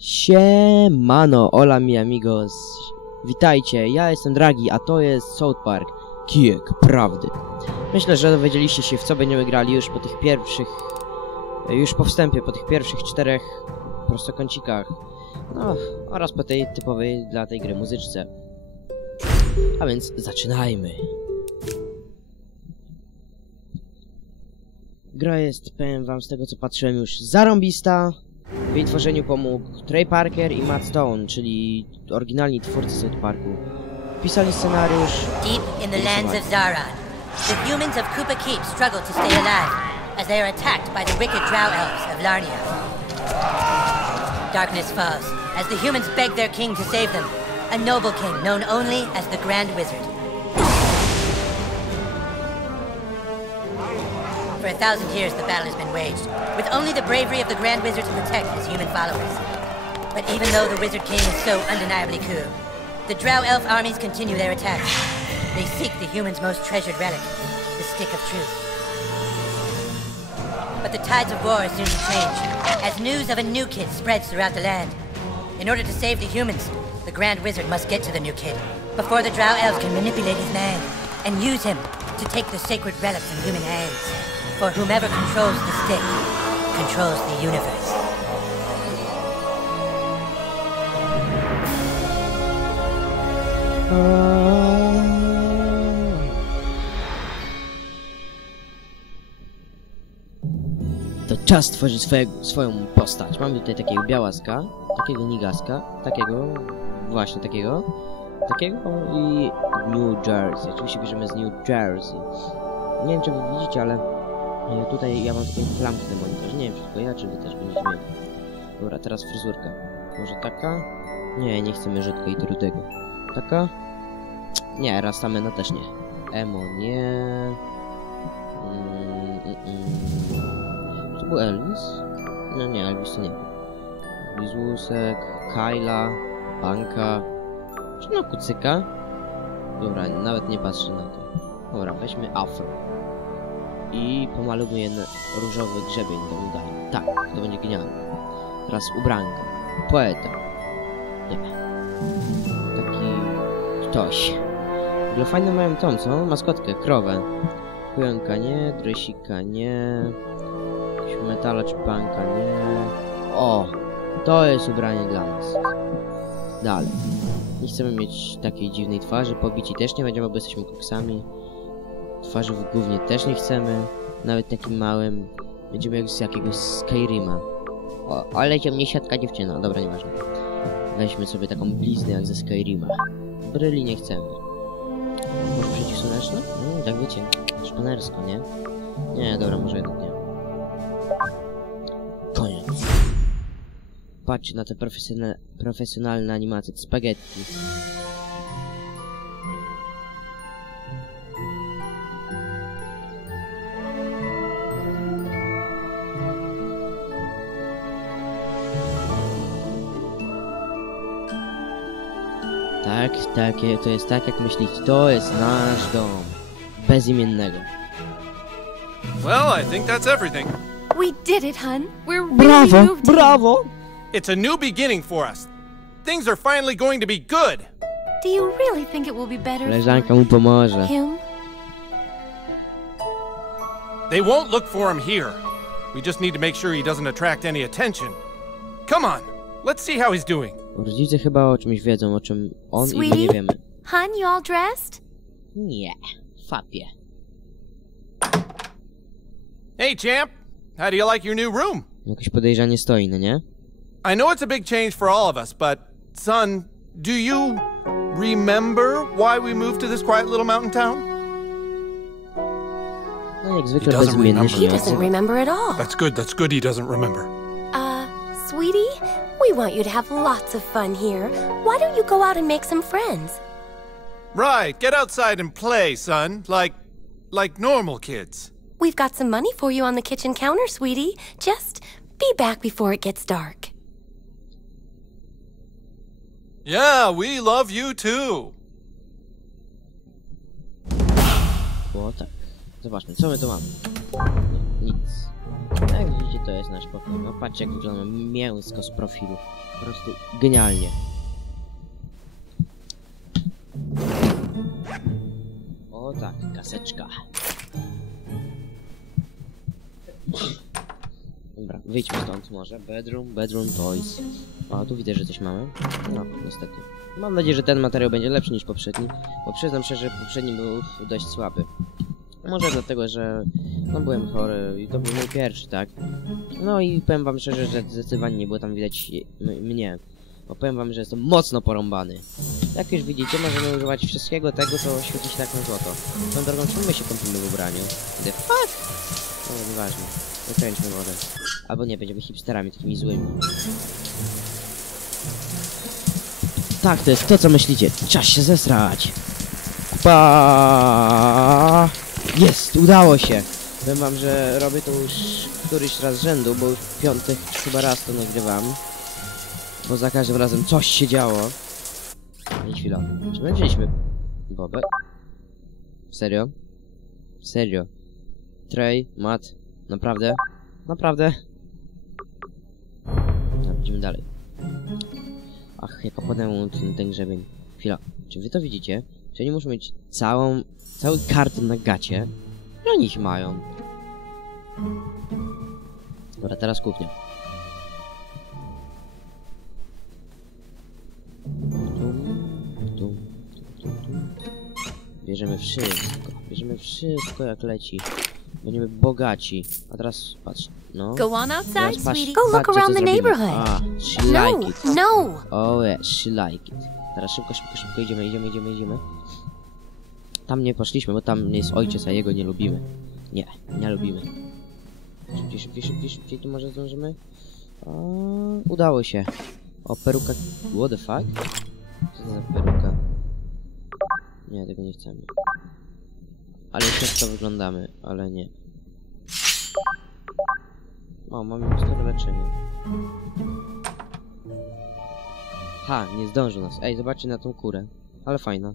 Siemano, hola mi amigos. Witajcie, ja jestem Dragi, a to jest South Park. Kijek prawdy. Myślę, że dowiedzieliście się w co będziemy grali już po tych pierwszych... Już po wstępie, po tych pierwszych czterech prostokącikach. No, oraz po tej typowej dla tej gry muzyczce. A więc zaczynajmy. Gra jest, powiem wam, z tego co patrzyłem już zarąbista. Jej tworzeniu pomógł Trey Parker i Matt Stone, czyli oryginalni twórcy South Parku. Pisali scenariusz, Deep in the lands of Zaron, the humans of Koopa Keep struggle to stay alive as they are attacked by the wicked drow elves of Larnia. Darkness falls as the humans beg their king to save them, a noble king known only as the Grand Wizard. For a thousand years, the battle has been waged, with only the bravery of the Grand Wizard to protect his human followers. But even though the Wizard King is so undeniably cool, the Drow Elf armies continue their attacks. They seek the humans' most treasured relic, the Stick of Truth. But the tides of war are soon to change, as news of a new kid spreads throughout the land. In order to save the humans, the Grand Wizard must get to the new kid, before the Drow Elves can manipulate his mind, and use him to take the sacred relic from human hands. For whomever controls the stick, controls the universe. To czas stworzyć swoje, swoją postać. Mamy tutaj takiego białaska, takiego nigaska, takiego, właśnie takiego, takiego i New Jersey. Oczywiście bierzemy z New Jersey. Nie wiem, czy wy widzicie, ale tutaj ja mam takie plamki na monitorze. Nie wiem, czy tylko ja, czy wy też będziecie mieli. Dobra, teraz fryzurka. Może taka? Nie, nie chcemy rzadko i trudego. Taka? Nie, Rastamena też nie. Emo nie. Mm, mm, mm. To był Elvis? No nie, Elvis to nie był. Bizusek, Kyla, Banka, czy no Kucyka? Dobra, nawet nie patrzę na to. Dobra, weźmy afro. I pomalujmy na różowy grzebień do udania. Tak, to będzie genialne. Teraz ubranka. Poeta. Nie. Taki... ktoś. W ogóle fajne mają tą, co? Maskotkę, krowę. Kujonka nie, dresika nie. Metala czy banka nie. O! To jest ubranie dla nas. Dalej. Nie chcemy mieć takiej dziwnej twarzy, pobici też nie będziemy, bo jesteśmy koksami. Twarzy w głównie też nie chcemy, nawet takim małym. Będziemy jak z jakiegoś Skyrima. O, ale cię mnie siatka dziewczyna, dobra, nieważne. Weźmy sobie taką bliznę jak ze Skyrima. Bryli nie chcemy. Może przeciwsłoneczne? No, tak wiecie, szpanersko, nie? Nie, dobra, może jednak nie. Koniec. Patrzcie na te profesjonalne, animacje, spaghetti. Takie, to jest tak jak myślicie, to jest nasz dom. Bezimiennego. Well, I think that's everything. We did it, hun. We're really Brawo, moved brawo! It's a new beginning for us. Things are finally going to be good. Do you really think it will be better Koleżanka mu pomoże. for him? They won't look for him here. We just need to make sure he doesn't attract any attention. Come on, let's see how he's doing. Rodzice chyba o czymś wiedzą, o czym on i my nie Sweetie? wiemy. Hun, you all dressed? Nie, fapie. Hey, champ. How do you like your new room? Jakoś podejrzanie stoi, no nie? I know it's a big change for all of us, but son, do you remember why we moved to this quiet little mountain town? No jak zwykle doesn't remember. He doesn't remember at all. That's good. That's good. He doesn't remember. Sweetie, we want you to have lots of fun here. Why don't you go out and make some friends? Right. Get outside and play, son. Like, like normal kids. We've got some money for you on the kitchen counter, sweetie. Just be back before it gets dark. Yeah, we love you too. Było tak. Zobaczmy, co my tu mamy. To jest nasz pokój. No patrzcie jak wygląda mięsko z profilu. Po prostu genialnie. O tak, kaseczka. Dobra, wyjdźmy stąd może. Bedroom, bedroom toys. O, tu widzę, że coś mamy. No, niestety. Mam nadzieję, że ten materiał będzie lepszy niż poprzedni, bo przyznam szczerze, że poprzedni był dość słaby. Może dlatego, że no byłem chory i to był mój pierwszy, tak? No i powiem wam szczerze, że zdecydowanie nie było tam widać mnie. Bo powiem wam, że jestem mocno porąbany. Jak już widzicie, możemy używać wszystkiego tego, co świeci się tak na złoto. Tą drogą, czemu my się kąpimy w ubraniu? The fuck? No, nieważne. Wykręćmy wodę. Albo nie, będziemy hipsterami takimi złymi. Tak, to jest to, co myślicie. Czas się zesrać. Pa! Jest, udało się. Powiem wam, że robię to już któryś raz rzędu, bo już piąty chyba raz to nagrywam. Bo za każdym razem coś się działo. I chwila. Czy my wzięliśmy bobę? Serio? Serio? Trey, Matt, naprawdę? Naprawdę? Dobra, idziemy dalej. Ach, jak opłynęło ten, ten grzebień. Chwila, czy wy to widzicie? Czy oni muszą mieć całą, cały karton na gacie? Że oni ich mają? Dobra, teraz kuchnia. Bierzemy wszystko, bierzemy wszystko jak leci. Będziemy bogaci. A teraz patrz, no. Go on outside, patrz, sweetie. Go look around the neighborhood. A, she No, like it. no. Oh yeah, she like it. Teraz szybko, szybko, szybko idziemy, idziemy, idziemy, idziemy. Tam nie poszliśmy, bo tam jest ojciec, a jego nie lubimy. Nie, nie lubimy. Szybciej, szybciej, szybciej, szybciej, tu może zdążymy? O, udało się. O, peruka... What the fuck? Co za peruka? Nie, tego nie chcemy. Ale już to wyglądamy, ale nie. O, mamy cztery leczenie. Ha, nie zdążył nas. Ej, zobaczcie na tą kurę. Ale fajna.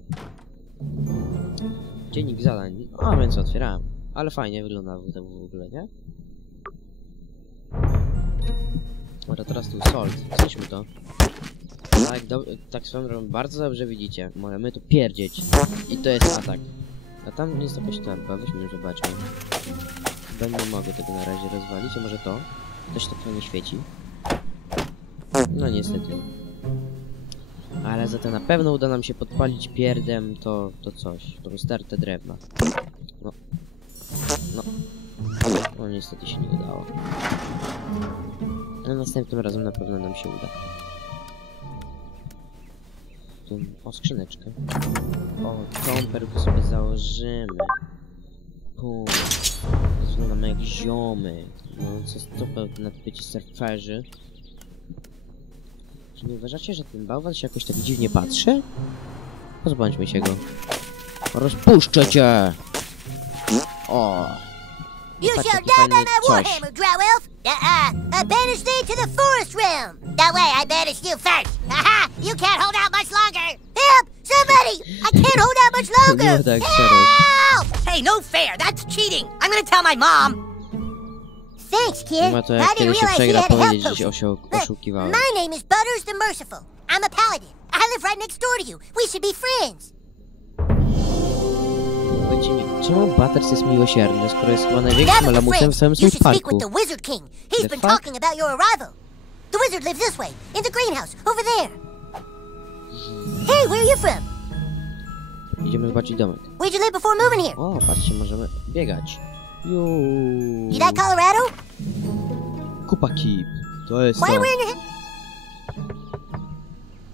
Dziennik zadań. A, więc otwierałem. Ale fajnie wygląda w, ogóle, nie? Dobra, teraz tu salt. Zniszmy to. Tak, do, tak swoją bardzo dobrze widzicie. Możemy tu pierdzieć. I to jest atak. A tam jest jakaś torba, weźmy zobaczmy. Nie mogę tego na razie rozwalić, a może to? Coś tak nie świeci. No niestety. Ale za to na pewno uda nam się podpalić pierdem to, to coś, tą stertę drewna. No. No. No niestety się nie udało. No następnym razem na pewno nam się uda. O, skrzyneczkę. O, tą perkę sobie założymy. Pum. Wyglądamy jak ziomy. No, co, co pewnie na typie surferzy. Czy nie uważacie, że ten bałwan się jakoś tak dziwnie patrzy? Pozbądźmy się go. Rozpuszczę cię! O! You Patrz, shall jaki die by fajny my coś. warhammer, Drow Elf! Uh-uh. I banish thee to the forest realm! That way I banish you first! Aha! You can't hold out much longer! Help! Somebody! I can't hold out much longer! Tak. Help! Hey, no fair! That's cheating! I'm gonna tell my mom! Thanks, kid. Ma to jak kiedy się przegra powiedzieć, że się osio- oszukiwałem. My name is Butters the Merciful. I'm a paladin. I live right next door to you. We should be friends. Powiedzcie mi, czemu Butters jest miłosierny, skoro jest chyba największym lamusem w friends, całym you swoim should speak parku? with the Wizard King. He's been talking about your arrival. The wizard lives this way, in the greenhouse, over there. Hey, where are you from? Idziemy zobaczyć domek. Where'd you live before moving here? O, patrzcie, możemy biegać. Juuu. You like Colorado? Kupa Keep. To jest to.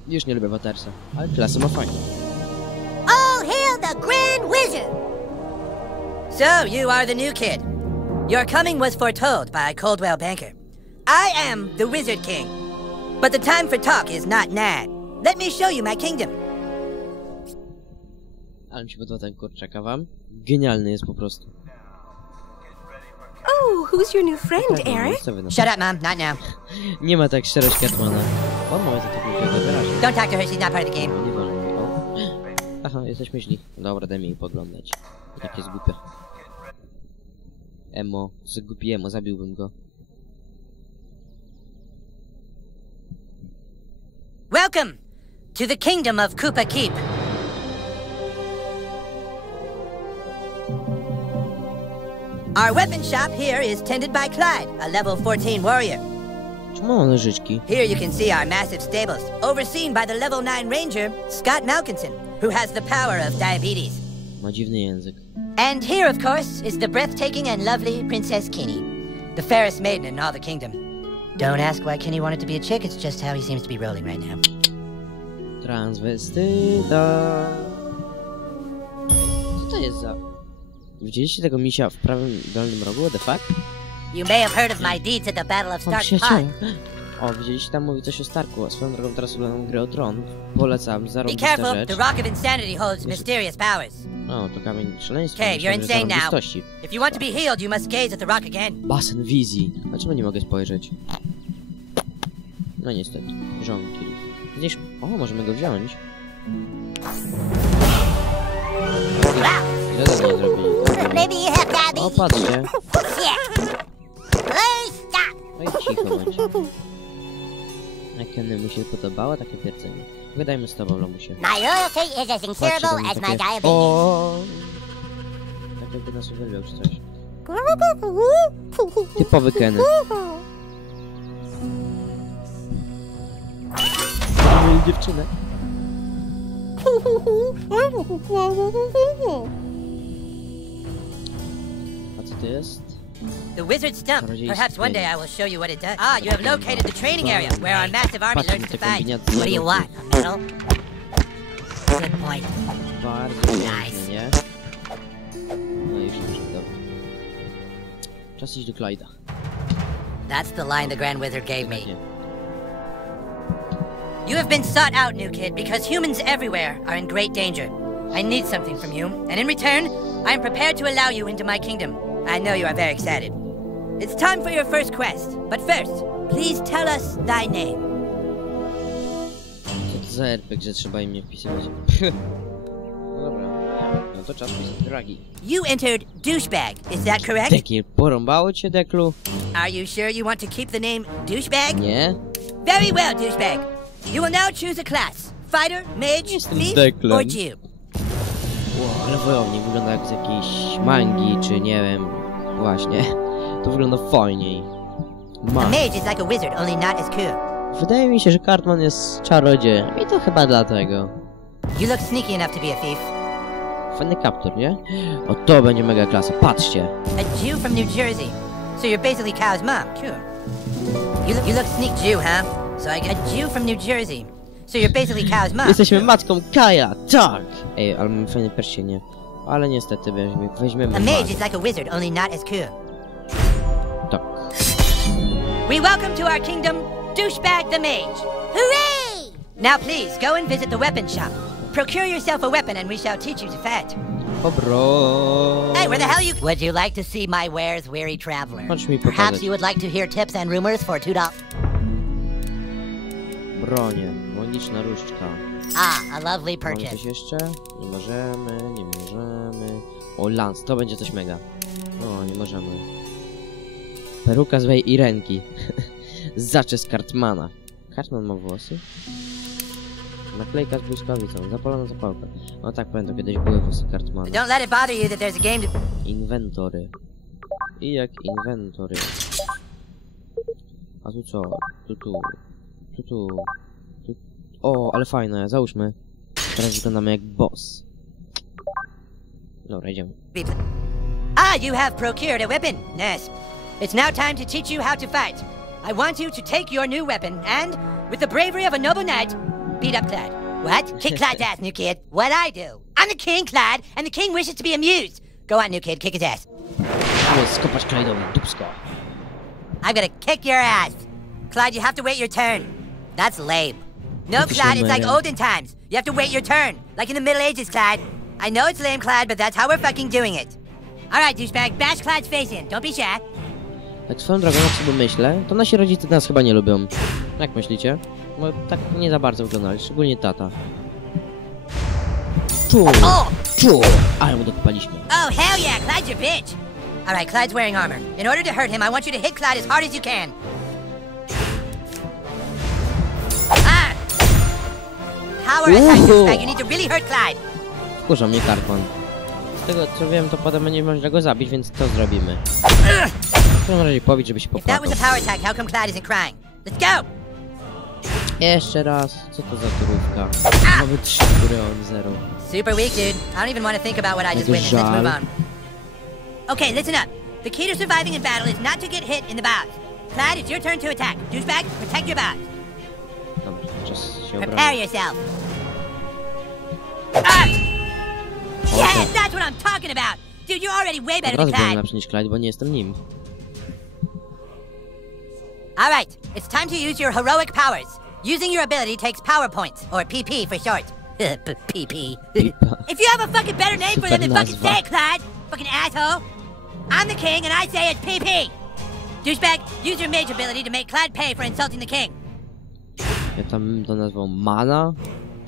Już nie lubię Buttersa, ale klasę ma fajną. All hail the Grand Wizard! So, you are the new kid. Your coming was foretold by Coldwell Banker. I am the Wizard King. But the time for talk is not now. Let me show you my kingdom. Ale mi się podoba ten kurczaka wam. Genialny jest po prostu. Oh, who's your new friend, tak, no, Eric? Shut up, Mom. Not now. Nie ma tak szczerać Catmana. One moment, to pójdzie. Don't talk to her, she's not part of the game. No, Aha, jesteśmy źli. Dobra, daj mi jej podglądać. Jakie zgupie. Emo. Zgubi Emo, zabiłbym go. Welcome to the kingdom of Koopa Keep. Our weapon shop here is tended by Clyde, a level 14 warrior. Here you can see our massive stables, overseen by the level 9 ranger, Scott Malkinson, who has the power of diabetes. Ma dziwny język. And here, of course, is the breathtaking and lovely Princess Kinney, the fairest maiden in all the kingdom. Don't ask why Kinney wanted to be a chick, it's just how he seems to be rolling right now. Transwestyta. Co to jest za... Widzieliście tego misia w prawym dolnym rogu? What the fuck? You may have heard of my deeds at the Battle of Stark. Pond. O, widzieliście tam mówi coś o Starku. A Swoją drogą teraz oglądam grę o Tron. Polecam, Be zarobista careful, rzecz. the Rock of Insanity holds mysterious powers. No, to kamień szaleństwa. Okay, you're insane now. If you want to be healed, you must gaze at the rock again. Basen wizji. Dlaczego nie mogę spojrzeć? No niestety. Żonki. Gdzieś... O, możemy go wziąć. Ile tego nie zrobili? O, patrzcie. No i cicho bądź. Jak mu się podobało takie pierdzenie. Wygadajmy z tobą, Lomusie. My loyalty is as incurable my diabetes. O! Tak jakby nas uwielbiał czy coś. Typowy Kenny. Mamy dziewczynę. A co to jest? The wizard stump. Perhaps one day. I will show you what it does. Ah, you have located the training area where our massive army learns to fight. What do you want? A medal? Good point. Nie? No i już nie dobrze. Czas iść do Clyda. That's the line the Grand Wizard gave me. You have been sought out, new kid, because humans everywhere are in great danger. I need something from you, and in return, I am prepared to allow you into my kingdom. I know you are very excited. It's time for your first quest, but first, please tell us thy name. Co to za RPG, że trzeba im nie wpisywać? no dobra. No to czas pisać dragi. You entered douchebag, is that correct? Porąbało cię, Deklu? Are you sure you want to keep the name douchebag? Nie? Very well, douchebag. You will now choose a class. Fighter, mage, Jestem thief, or Jew. Wow, ale wojownik wygląda jak z jakiejś mangi, czy nie wiem. Właśnie. To wygląda fajniej. A Ma. mage is like a wizard, only not as cool. Wydaje mi się, że Cartman jest czarodziejem. I to chyba dlatego. You look sneaky enough to be a thief. Fajny kaptur, nie? O, to będzie mega klasa. Patrzcie. A Jew from New Jersey. So you're basically Kyle's mom. Cool. You look, you look sneak Jew, huh? So I get a Jew from New Jersey. So you're basically Kyle's mom. Jesteśmy matką Kaja, tak! Ej, ale mamy fajne pierścienie. Ale niestety weźmie, weźmiemy A mage is like a wizard, only not as cool. Tak. We welcome to our kingdom, Douchebag the Mage. Hooray! Now please, go and visit the weapon shop. Procure yourself a weapon and we shall teach you to fight. Obro. Hey, where the hell you... Would you like to see my wares, weary traveler? Perhaps you would like to hear tips and rumors for two dollars. Bronie. Magiczna różdżka. Ah, a lovely Mamy purchase. coś jeszcze? Nie możemy, nie możemy. O, lans, to będzie coś mega. O, nie możemy. Peruka złej Irenki. Zaczes Cartmana. Cartman ma włosy? Naklejka z błyskawicą, zapalona zapałka. No tak, pamiętam, kiedyś były włosy Cartmana. Don't let it bother you that there's a game to... Inwentory. I jak inwentory. A tu co? Tu tu. Tu tu. O, ale fajne, załóżmy. Teraz wyglądamy jak boss. Dobra, idziemy. Ah, you have procured a weapon. Yes. It's now time to teach you how to fight. I want you to take your new weapon and, with the bravery of a noble knight, beat up Clyde. What? Kick Clyde's ass, new kid. What I do? I'm the king, Clyde, and the king wishes to be amused. Go on, new kid, kick his ass. Skopać Clyde'owi, dupsko. I'm gonna kick your ass. Clyde, you have to wait your turn. That's lame. No, Clyde, it's like olden times. You have to wait your turn, like in the Middle Ages, Clyde. I know it's lame, Clyde, but that's how we're fucking doing it. All right, douchebag, bash Clyde's face in. Don't be shy. Tak swoją drogą, jak sobie myślę, to nasi rodzice nas chyba nie lubią. Jak myślicie? Bo tak nie za bardzo wyglądali, szczególnie tata. Czu, Oh! czu, ale mu dokopaliśmy. Oh, hell yeah, Clyde's your bitch. All right, Clyde's wearing armor. In order to hurt him, I want you to hit Clyde as hard as you can. Ah! Power attack, Ooh. douchebag. You need to really hurt Clyde. Wkurza mnie Cartman. Z tego co wiem, to potem będzie można go zabić, więc to zrobimy. W każdym razie powiedz, żeby się If that was popłakał. a power attack, how come Clyde isn't crying? Let's go! Jeszcze raz. Co to za turówka? Ah! Mamy trzy góry, on zero. Super weak, dude. I don't even want to think about what I just witnessed. Let's move on. Okay, listen up. The key to surviving in battle is not to get hit in the bows. Clyde, it's your turn to attack. Douchebag, protect your bows. Dobra, czas się Prepare yourself. Ah! Yeah, that's what I'm talking about. Dude, you're already way better than Clyde. lepszy niż Clyde, bo nie jestem nim. All right, it's time to use your heroic powers. Using your ability takes power points, or PP for short. PP. If you have a fucking better name for them, then fucking say it, Clyde. Fucking asshole. I'm the king, and I say it's PP. Douchebag, use your mage ability to make Clyde pay for insulting the king. Ja tam to nazwał Mana?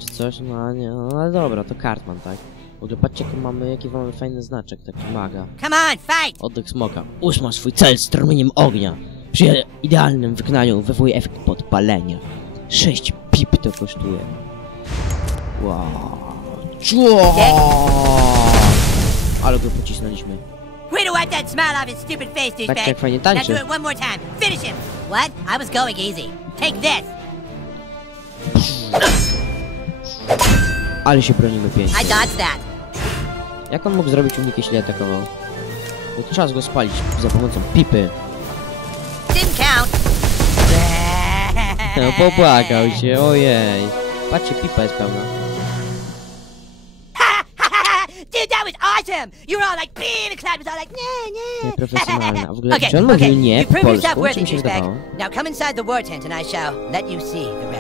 Czy coś? No a nie, no ale dobra, to Cartman, tak? W ogóle patrzcie, jaki mamy, jaki mamy fajny znaczek, taki maga. Come on, fight. Oddech smoka. Uśma swój cel strumieniem ognia. Przy idealnym wykonaniu wywołuje efekt podpalenia. 6 pip to kosztuje. Wow. Cio! Ale go pocisnęliśmy. Way to wipe that smile off his stupid face, douchebag. jak fajnie now tańczy. do it one more time. Finish him. What? I was going easy. Take this. Ale się bronimy pięknie. I dodged that. Jak on mógł zrobić unik, jeśli atakował? Bo trzeba go spalić za pomocą pipy. Didn't count. No, popłakał się, ojej. Patrzcie, pipa jest pełna. Dude, that was awesome! You were all like, beam, Clyde was all like, nah, nah. Nieprofesjonalne. A w ogóle, okay, czy on okay, mówił nie w polsku? Czy worthy, mi się douchebag. wydawało? Now come inside the war tent and I shall let you see the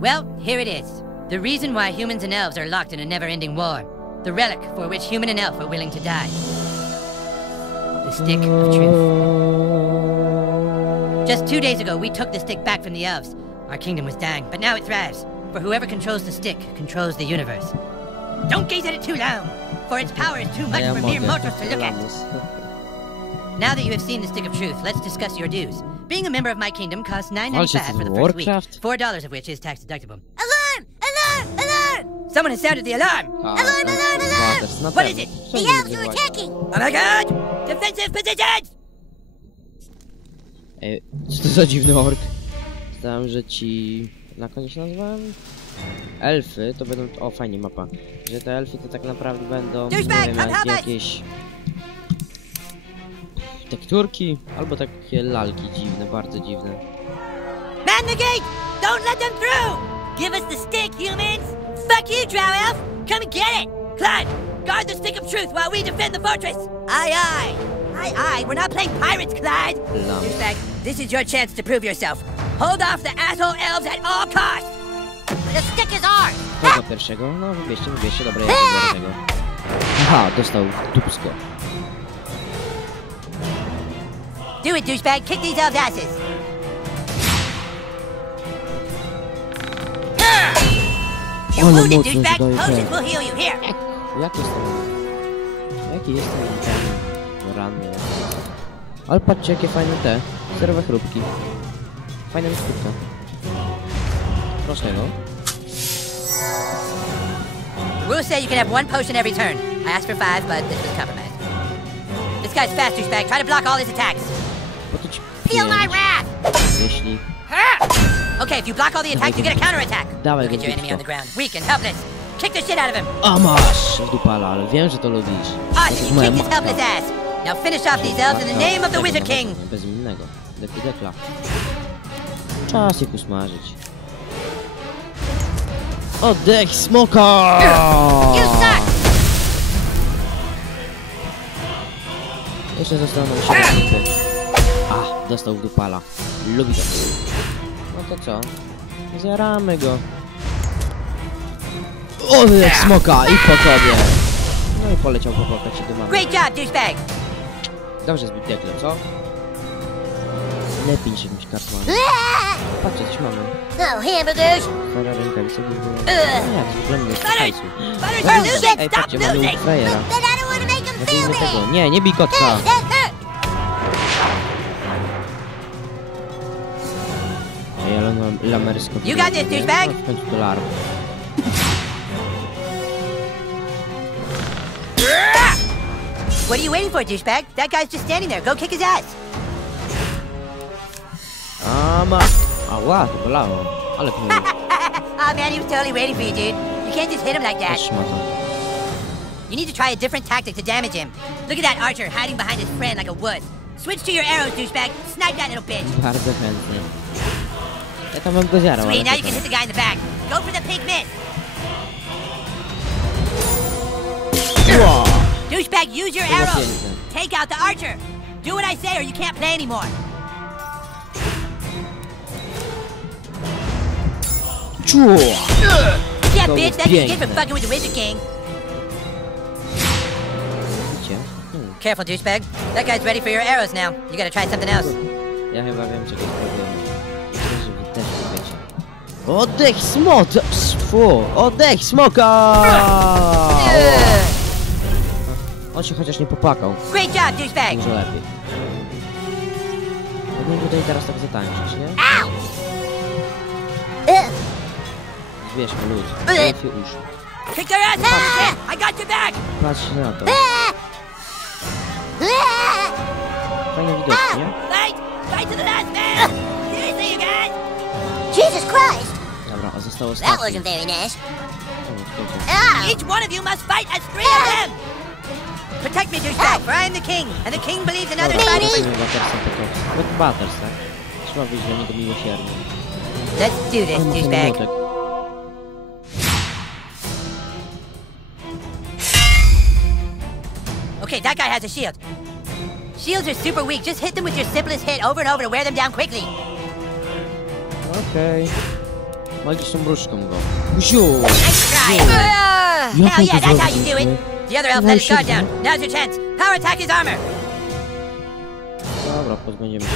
Well, here it is. The reason why humans and elves are locked in a never-ending war. The relic for which human and elf are willing to die. The stick of truth. Just two days ago, we took the stick back from the elves. Our kingdom was dying, but now it thrives. For whoever controls the stick controls the universe. Don't gaze at it too long, for its power is too much for mere mortals to look at. Now that you have seen the stick of truth, let's discuss your dues. Being a member of my kingdom costs nine Ale się ninety-five for the first week, four dollars of which is tax deductible. Alarm! Alarm! Alarm! Someone has sounded the alarm. Alarm, a, alarm, a, alarm! Na What is it? The elves are attacking! Oh my god! Defensive positions! Ej, co to za dziwny ork? Zdałem, że ci... Na koniec się nazywałem? Elfy to będą... O, fajnie mapa. Że te elfy to tak naprawdę będą... Nie wiem, jak, jakieś... Tekturki, albo takie lalki dziwne, bardzo dziwne. Man the gate! Don't let them through! Give us the stick, humans! Fuck you, Drow Elf! Come and get it! Clyde, guard the stick of truth while we defend the fortress! Aye, aye! Aye, aye, we're not playing pirates, Clyde! Lam. Douchebag, this is your chance to prove yourself. Hold off the asshole elves at all costs! The stick is ours! Kogo pierwszego? No, wybierzcie, wybierzcie, dobra, ja tego. Aha, dostał dupsko. Do it, douchebag! Kick these elves' asses! You're wounded, douchebag! Potions will heal you, here! Jak jestem? Jaki jestem ten ranny? Ale patrzcie jakie fajne te, zerowe chrupki. Fajna skrótka. Proszę no. The rules say you can have one potion every turn. I asked for five, but this was compromised. This guy's fast, douchebag. Try to block all his attacks. Po to ci Feel my wrath! Jeśli... Okay, if you block all the attacks, you get a counterattack. Dawaj Look at your enemy on the ground, weak and helpless. Kick the shit out of him. A masz! W dupala, ale wiem, że to lubisz. Awesome, you moja ah, kicked his helpless ass. Now finish off these elves in the name of the Wizard King. Bez innego. Dekla. Czas ich usmażyć. Oddech smoka! You suck! Jeszcze zostaną świetniki. Dostał w dupala. Lubi to. No to co? Zjaramy go. Oddech smoka i po tobie. No i poleciał popłakać się do mamy. Great job, douchebag. Dobrze zbyt dekle, co? Lepiej niż jakimś kartmanem. Patrzcie, coś mamy. No, hamburgers! Stara rękawica. Ugh. No jak, zwykle nie Butters! Butters are losing! Ej, Stop patrzcie, mamy losing! But I don't want to make Ja feel tego. Nie, nie bij kotka. You got this, douchebag. Dolarów. Ah! What are you waiting for, douchebag? That guy's just standing there. Go kick his ass. A ma... Ała, to bolało. Ale to oh man, he was totally waiting for you, dude. You can't just hit him like that. You need to try a different tactic to damage him. Look at that archer hiding behind his friend like a wuss. Switch to your arrows, douchebag. Snipe that little bitch. Bardzo chętnie. Ja tam bym go Sweet, now you can hit the guy in the back. Go for the pink miss. Douchebag, use your arrows. Take out the archer. Do what I say or you can't play anymore. Yeah, bitch, that's what you get for fucking with the Wizard King. Hmm. Careful, douchebag. That guy's ready for your arrows now. You gotta try something else. Wiem, czego Oddech smoka! Fu! Oddech smoka! On się chociaż nie popłakał. Great job, douchebag. Dużo lepiej. Mógłbym tutaj teraz tak zatańczyć, nie? Ugh. Wiesz, lud. Lepiej już. Kick their ass. I got your back. Patrz na to. Ah! Ah! Fajny widok, nie? Fight! Fight to the last man! Seriously, you guys! Jesus Christ! Dobra, a zostało That ostatnie. wasn't very nice. Ah! Each one of you must fight as three of them! Protect me, douchebag, for I am the king, and the king believes in others Dobra, fighting for... zobaczymy Battersa po to. No Batters, tak? Trzeba być dla niego miłosierny. Let's do this, On ma douchebag. Okay, that guy has a shield. Shields are super weak. Just hit them with your simplest hit over and over to wear them down quickly. Okej. Magiczną mrużką go. Ziu! Nice try. Ah! Jak Hell on yeah, that's how you do it. The other elf let his guard down. Now's your chance. Power attack his armor. Dobra, pozbędziemy się.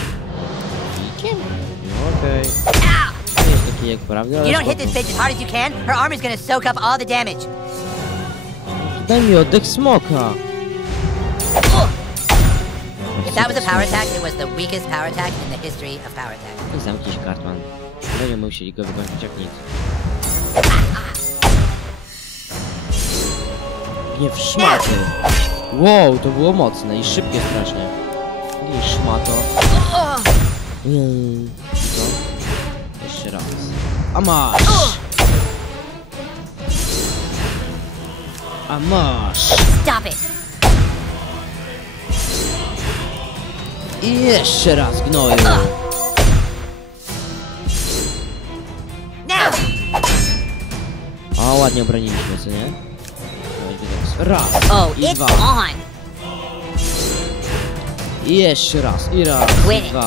Kikiem? No okej. Ow! Jest taki jak prawda, You don't hit this bitch as hard as you can, her armor's gonna soak up all the damage. Daj mi oddech smoka! If that was a power attack, it was the weakest power attack in the history of power attack. Nie zamknij się, Cartman. Będziemy musieli go wykończyć jak nic. Nie w szmaty! Wow, to było mocne i szybkie strasznie. Nie szmato. Mm. Co? Jeszcze raz. A masz! A masz! Stop it! I jeszcze raz, gnoju! Ładnie obroniliśmy, co nie? Raz! Oh, I dwa. on! I jeszcze raz, i raz, i dwa.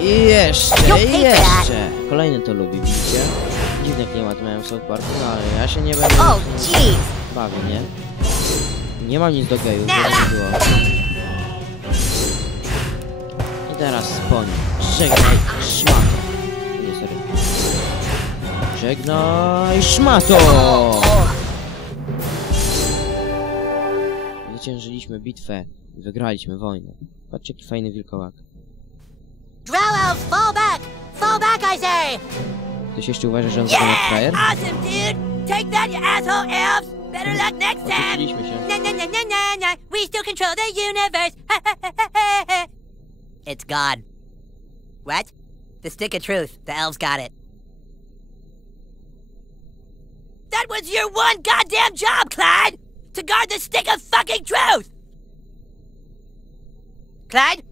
I jeszcze, i jeszcze. Kolejny to lubi, widzicie? Dziwny klimat mają w South Parku, no ale ja się nie będę Oh, bawił, nie? Nie mam nic do żeby nie było. I teraz spoń. Żegnaj, szmato. Żegnaj, szmato! Zwyciężyliśmy bitwę i wygraliśmy wojnę. Patrzcie, jaki fajny wilkołak. Drow elves, fall back! Fall back, I say! Ktoś jeszcze uważa, że on Yeah! frajer? Awesome, dude! Take that, you asshole elves! Better luck next time! Się. Na na na na na na! We still control the universe! it's God. What? The stick of truth. The elves got it. That was your one goddamn job, Clyde! To guard the stick of fucking truth! Clyde,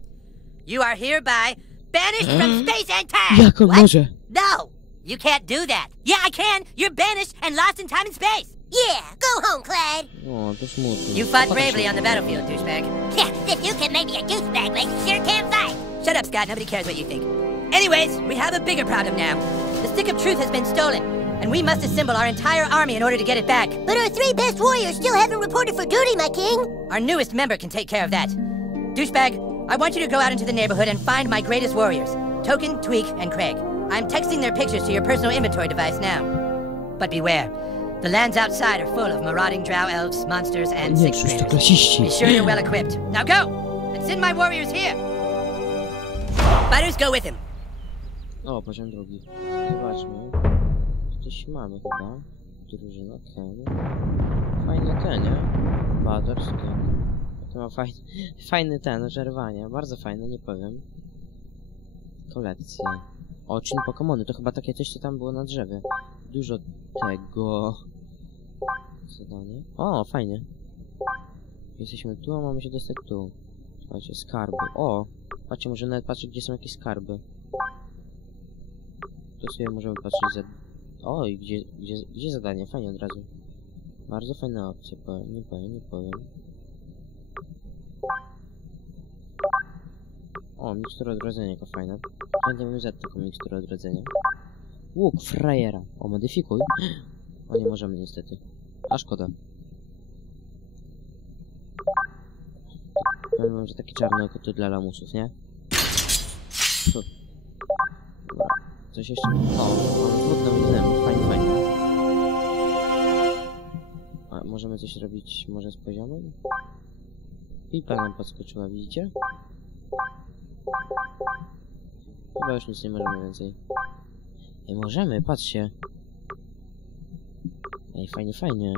you are hereby banished from hmm? space and time! Jak on What? może? No! You can't do that! Yeah, I can! You're banished and lost in time and space! Yeah, go home, Clyde! O, to smutno. You fought bravely on the battlefield, douchebag. Yeah, if you can make me a douchebag, like you sure can fight! Shut up, Scott. Nobody cares what you think. Anyways, we have a bigger problem now. The Stick of Truth has been stolen, and we must assemble our entire army in order to get it back. But our three best warriors still haven't reported for duty, my king! Our newest member can take care of that. Douchebag, I want you to go out into the neighborhood and find my greatest warriors Token, Tweak, and Craig. I'm texting their pictures to your personal inventory device now. But beware. The lands outside are full of marauding drow elves, monsters, and Nie, sixth przecież to graders. Be sure you're well equipped. Now go! And send my warriors here! Fighters, go with him. O, poziom drugi. Zobaczmy. Coś mamy chyba. Drużyna Ken. Fajny ten, nie? Ken. To ma fajny, fajny ten, oczerwania. Bardzo fajny, nie powiem. Kolekcje. O, czym Pokemony. To chyba takie coś, co tam było na drzewie. Dużo tego. Zadanie. O, fajnie. Jesteśmy tu, a mamy się dostać tu. Słuchajcie, skarby. O! Patrzcie, może nawet patrzeć, gdzie są jakieś skarby. Tu sobie możemy patrzeć za... O, i gdzie, gdzie, gdzie zadanie? Fajnie od razu. Bardzo fajna opcja, powiem, nie powiem, nie powiem. O, mikstura odrodzenia, jaka fajna. Chętnie bym zjadł taką miksturę odrodzenia. Łuk frajera. O, modyfikuj. O, nie możemy niestety. A szkoda. Powiem wam, że takie czarne oko to dla lamusów, nie? Dobra. Coś jeszcze? O, smutną minę. Fajnie, fajnie. A możemy coś robić może z poziomem? Pipa nam podskoczyła, widzicie? Chyba już nic nie możemy więcej. Ej, możemy, patrzcie. Ej, fajnie, fajnie.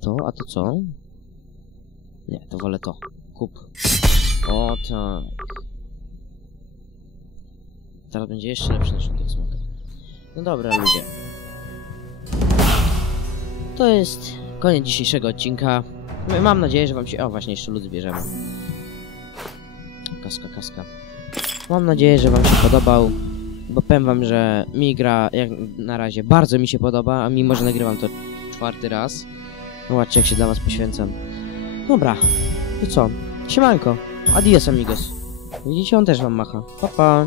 To, a to co? Nie, to wolę to. Kup. O tak. Teraz będzie jeszcze lepszy niż tych smoka. No dobra, ludzie. To jest koniec dzisiejszego odcinka. Mam nadzieję, że wam się... O, właśnie, jeszcze lód zbierzemy. Kaska, kaska. Mam nadzieję, że wam się podobał. Bo powiem wam, że mi gra jak na razie bardzo mi się podoba, a mimo, że nagrywam to czwarty raz. Zobaczcie, jak się dla was poświęcam. Dobra, to co? Siemanko. Adios, amigos. Widzicie, on też wam macha. Pa, pa.